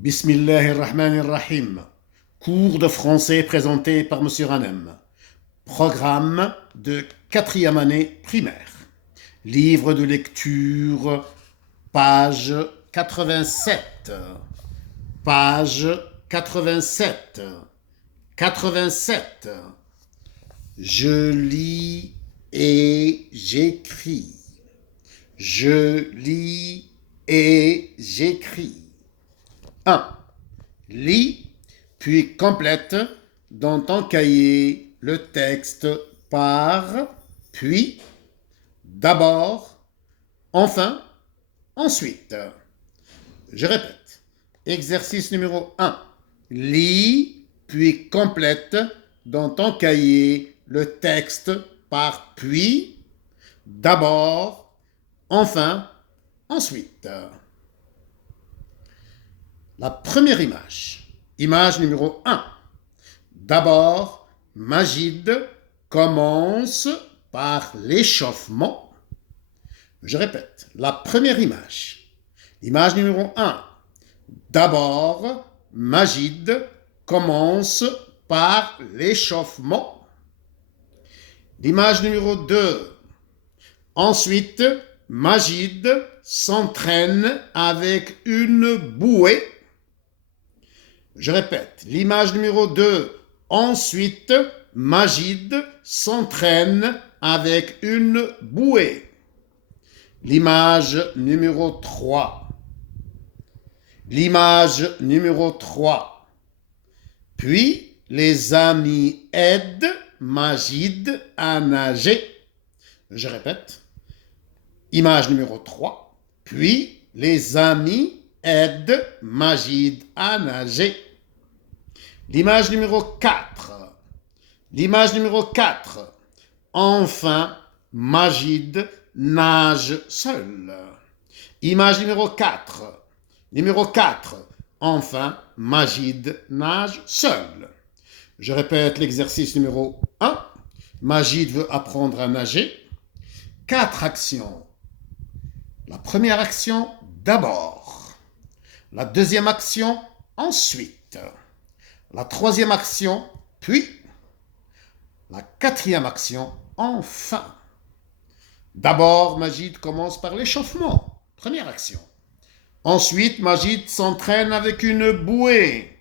Bismillahirrahmanirrahim. Cours de français présenté par Monsieur Hanem. Programme de 4e année primaire. Livre de lecture, page 87. Page 87. 87. Je lis et j'écris. Je lis et j'écris. 1. Lis, puis complète dans ton cahier le texte par, puis, d'abord, enfin, ensuite. Je répète. Exercice numéro 1. Lis, puis complète dans ton cahier le texte par puis, d'abord, enfin, ensuite. La première image. Image numéro 1. D'abord, Majid commence par l'échauffement. Je répète, la première image. Image numéro 1. D'abord, Majid commence par l'échauffement. L'image numéro 2. Ensuite, Majid s'entraîne avec une bouée. Je répète, l'image numéro 2. Ensuite, Majid s'entraîne avec une bouée. L'image numéro 3. L'image numéro 3. Puis, les amis aident Majid à nager. Je répète, image numéro 3. Puis, les amis aident Majid à nager. L'image numéro 4. L'image numéro 4. Enfin, Majid nage seul. Image numéro 4. Numéro 4. Enfin, Majid nage seul. Je répète l'exercice numéro 1. Majid veut apprendre à nager. 4 actions. La première action, d'abord. La deuxième action, ensuite. La troisième action, puis. La quatrième action, enfin. D'abord, Majid commence par l'échauffement. Première action. Ensuite, Majid s'entraîne avec une bouée.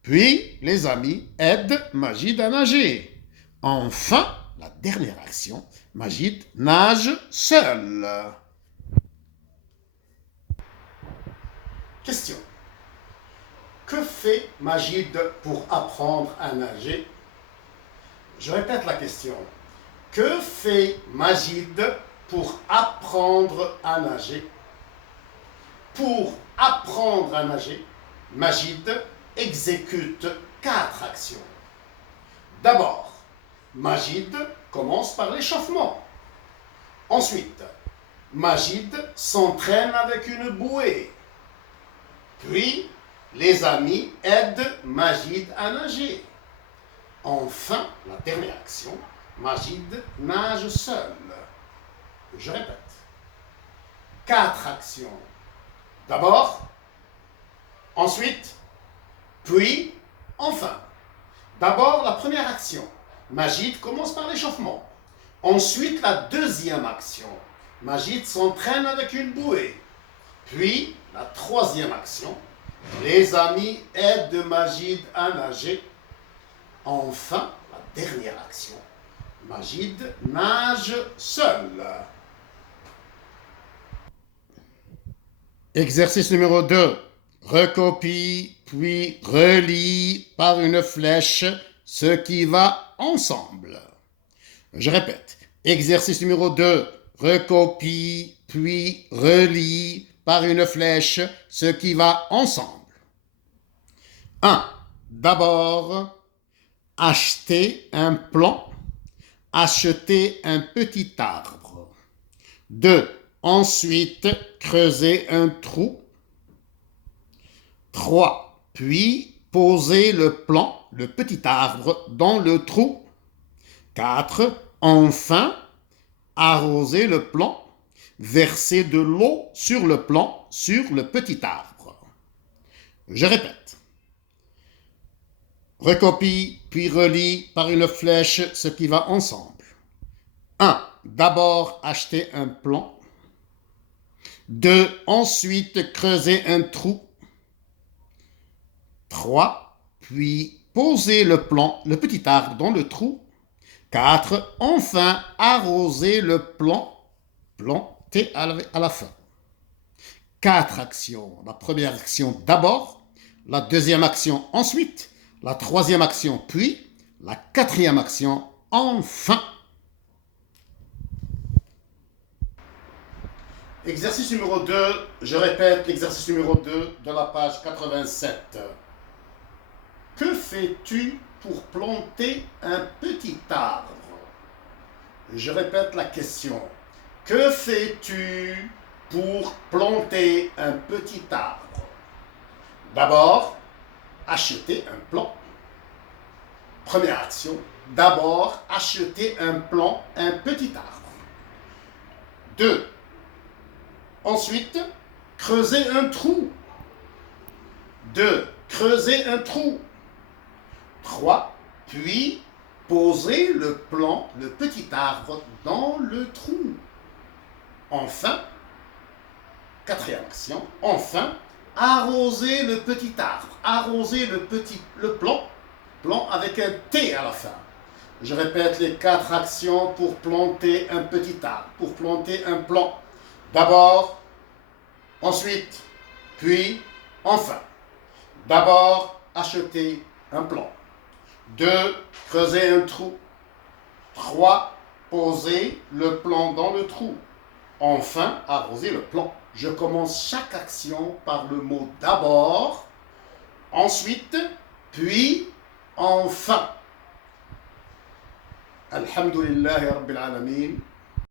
Puis, les amis aident Majid à nager. Enfin, la dernière action, Majid nage seul. Question. Que fait Majid pour apprendre à nager? Je répète la question. Que fait Majid pour apprendre à nager? Pour apprendre à nager, Majid exécute 4 actions. D'abord, Majid commence par l'échauffement. Ensuite, Majid s'entraîne avec une bouée. Puis, les amis aident Majid à nager. Enfin, la dernière action, Majid nage seul. Je répète. 4 actions. D'abord, ensuite, puis, enfin. D'abord, la première action. Majid commence par l'échauffement. Ensuite, la deuxième action. Majid s'entraîne avec une bouée. Puis, la troisième action. Les amis aident Majid à nager. Enfin, la dernière action. Majid nage seul. Exercice numéro 2. Recopie, puis relie par une flèche ce qui va ensemble. Je répète. Exercice numéro 2. Recopie, puis relie par une flèche ce qui va ensemble. 1. D'abord, acheter un plan, acheter un petit arbre. 2. Ensuite, creuser un trou. 3. Puis, poser le plan, le petit arbre, dans le trou. 4. Enfin, arroser le plan, verser de l'eau sur le plan, sur le petit arbre. Je répète. Recopie, puis relis par une flèche ce qui va ensemble. 1. D'abord acheter un plan. 2. Ensuite creuser un trou. 3. Puis poser le plan, le petit arbre dans le trou. 4. Enfin arroser le plan, planter à la fin. 4 actions. La première action d'abord, la deuxième action ensuite, la troisième action puis, la quatrième action enfin. Exercice numéro 2, je répète l'exercice numéro 2 de la page 87. Que fais-tu pour planter un petit arbre? Je répète la question. Que fais-tu pour planter un petit arbre? D'abord, acheter un plan. Première action, d'abord acheter un plan, un petit arbre. 2. Ensuite, creuser un trou. 2. Creuser un trou. 3. Puis, poser le plan, le petit arbre, dans le trou. Enfin, quatrième action, enfin, arroser le petit arbre. Arroser le plan avec un T à la fin. Je répète les 4 actions pour planter un petit arbre, pour planter un plan. D'abord, ensuite, puis, enfin. D'abord, acheter un plan. 2. Creuser un trou. 3. Poser le plan dans le trou. Enfin, arroser le plan. Je commence chaque action par le mot d'abord, ensuite, puis, enfin. Alhamdulillahi Rabbil Alamin.